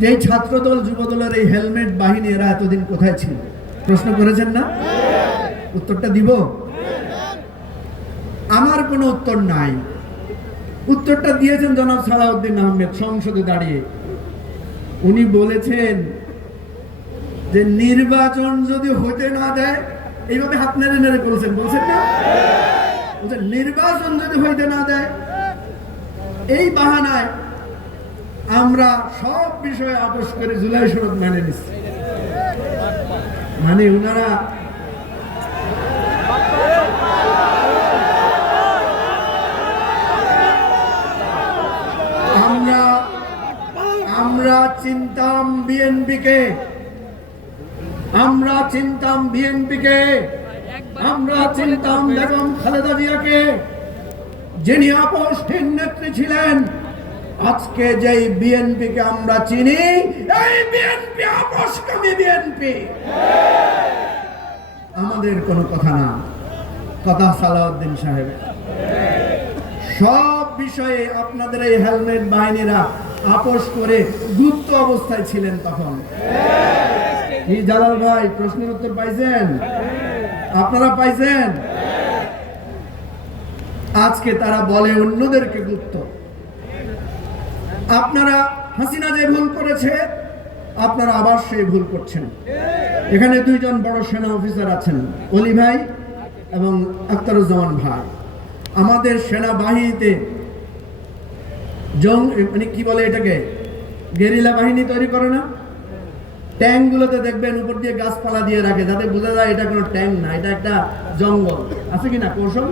যে ছাত্রদল যুবদলের এই হেলমেট বাহিনী এরা এতদিন কোথায় ছিল? প্রশ্ন করেছেন না? উত্তরটা দিব? আমার কোনো উত্তর নাই। উত্তরটা দিয়েছেন জনাব সালাউদ্দিন আহমেদ সংসদে দাঁড়িয়ে। উনি বলেছেন যে নির্বাচন যদি হতে না দেয়, এইভাবে হাত নেড়ে নেড়ে বলছেন না? নির্বাচন যদি হইতে না দেয়, এই বাহানায় আমরা সব বিষয়ে আপোষ করে জুলাই শরৎ মানে নিচ্ছি। মানে উনারা আমরা চিনতাম বিএনপিকে, আমরা চিনতাম বেগম খালেদা জিয়াকে, যিনি আপোষহীন নেত্রী ছিলেন। আজকে যেই বিএনপিকে আমরা চিনি, এই বিএনপি আপোষকামী বিএনপি। আমাদের কোনো কথা না, কথা সালাউদ্দিন সাহেব। সব বিষয়ে আপনাদের এই হেলমেট বাহিনীরা আপোষ করে গুপ্ত অবস্থায় ছিলেন তখন। কি জালাল ভাই, প্রশ্নের উত্তর পাইছেন? আপনারা পাইছেন? আজকে তারা বলে অন্যদেরকে গুপ্ত। আপনারা হাসিনা যে ভুল করেছে, আপনারা আবার সেই ভুল করছেন। এখানে দুইজন বড় সেনা অফিসার আছেন, অলি ভাই এবং আখতারুজ্জামান ভাই। আমাদের সেনাবাহিনীতে মানে কি বলে এটাকে, গেরিলা বাহিনী তৈরি করে না? ট্যাঙ্কগুলোতে দেখবেন উপর দিয়ে গাছপালা দিয়ে রাখে, যাতে বোঝা যায় এটা কোনো ট্যাঙ্ক না, এটা একটা জঙ্গল। আছে কিনা কৌশল?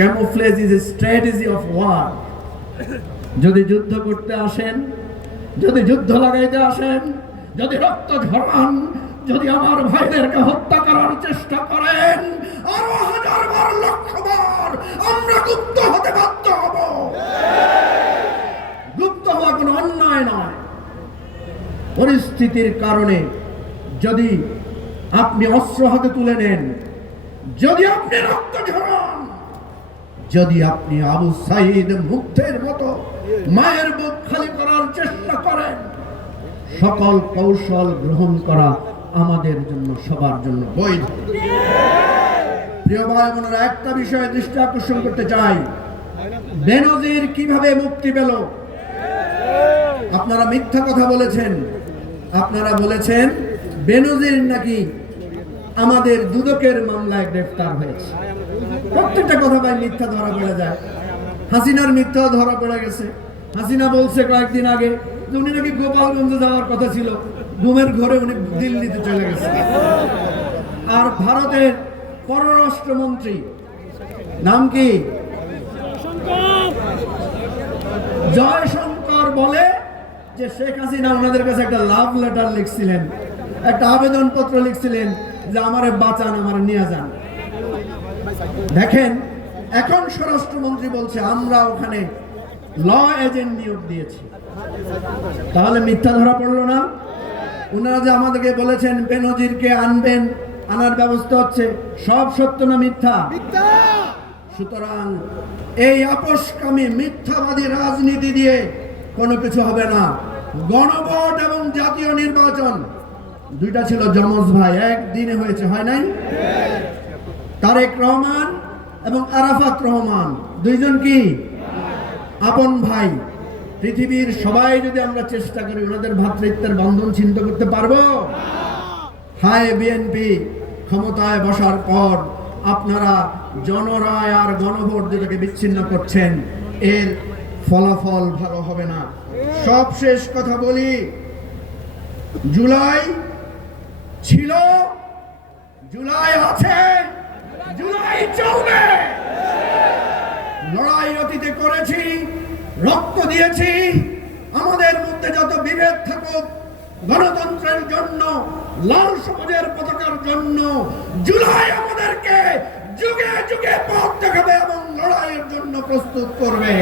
Camouflage is a strategy of war. যদি যুদ্ধ করতে আসেন, যদি যুদ্ধ লাগাইতে আসেন, যদি রক্ত ঝরান, যদি আমার ভাইদেরকে হত্যা করার চেষ্টা করেন, আরো হাজার বার লক্ষ বার আমরা গুপ্ত হতে বাধ্য হব। গুপ্ত হওয়া কোনো অন্যায় নয়। পরিস্থিতির কারণে যদি আপনি অস্ত্র হাতে তুলে নেন, যদি আপনি রক্ত ঝরান, যদি আপনি আবু সাইদ মুগ্ধের মতো মায়ের বুক খালি করার চেষ্টা করেন, সকল কৌশল গ্রহণ করা আমাদের জন্য, সবার জন্য বৈধ। প্রিয় ভাই বোনেরা, একটা বিষয়ে দৃষ্টি আকর্ষণ করতে চাই। বেনজির কিভাবে মুক্তি পেল? আপনারা মিথ্যা কথা বলেছেন। আপনারা বলেছেন বেনজির নাকি আমাদের দুদকের মামলায় গ্রেফতার হয়েছে। প্রত্যেকটা কথা ভাই মিথ্যা ধরা পড়ে যায়। হাসিনার মিথ্যা ধরা পড়ে গেছে। হাসিনা বলছে কয়েকদিন আগে যে উনি নাকি গোপালগঞ্জে যাওয়ার কথা ছিল, ঘুমের ঘরে উনি দিল্লিতে চলে গেছে। আর ভারতের পররাষ্ট্রমন্ত্রী নাম কি, জয়শঙ্কর, বলে যে শেখ হাসিনা ওনাদের কাছে একটা লাভ লেটার লিখছিলেন, একটা আবেদনপত্র লিখছিলেন যে আমারে বাঁচান, আমারে নিয়ে যান। দেখেন, এখন স্বরাষ্ট্রমন্ত্রী বলছে আমরা ওখানে ল এজেন্ট নিয়োগ দিয়েছি। তাহলে মিথ্যা ধরা পড়লো না? ওনারা যে আমাদেরকে বলেছেন বেনজিরকে আনবেন, আনার ব্যবস্থা হচ্ছে, সব সত্য না মিথ্যা? সুতরাং এই আপোষকামী মিথ্যাবাদী রাজনীতি দিয়ে কোনো কিছু হবে না। গণভোট এবং জাতীয় নির্বাচন দুইটা ছিল যমজ ভাই, একদিনে হয়েছে, হয় নাই? তারেক রহমান এবং আরাফাত রহমান দুইজন কি আপন ভাই। পৃথিবীর সবাই যদি আমরা চেষ্টা করি, ওনাদের ভ্রাতৃত্বের বন্ধন ছিন্ন করতে পারবো? হায় বিএনপি, ক্ষমতায় বসার পর আপনারা জনরায় আর গণভোট দুটোকে বিচ্ছিন্ন করছেন, এর ফলাফল ভালো হবে না। সব শেষ কথা বলি, জুলাই ছিল, জুলাই আছে, জুলাই চলবে। লড়াই অতীতে করেছি, রক্ত দিয়েছি। আমাদের মধ্যে যত বিভেদ থাকুক, গণতন্ত্রের জন্য, লাল সবুজের পতাকার জন্য জুলাই আমাদেরকে যুগে যুগে পথ দেখাবে এবং লড়াইয়ের জন্য প্রস্তুত করবে।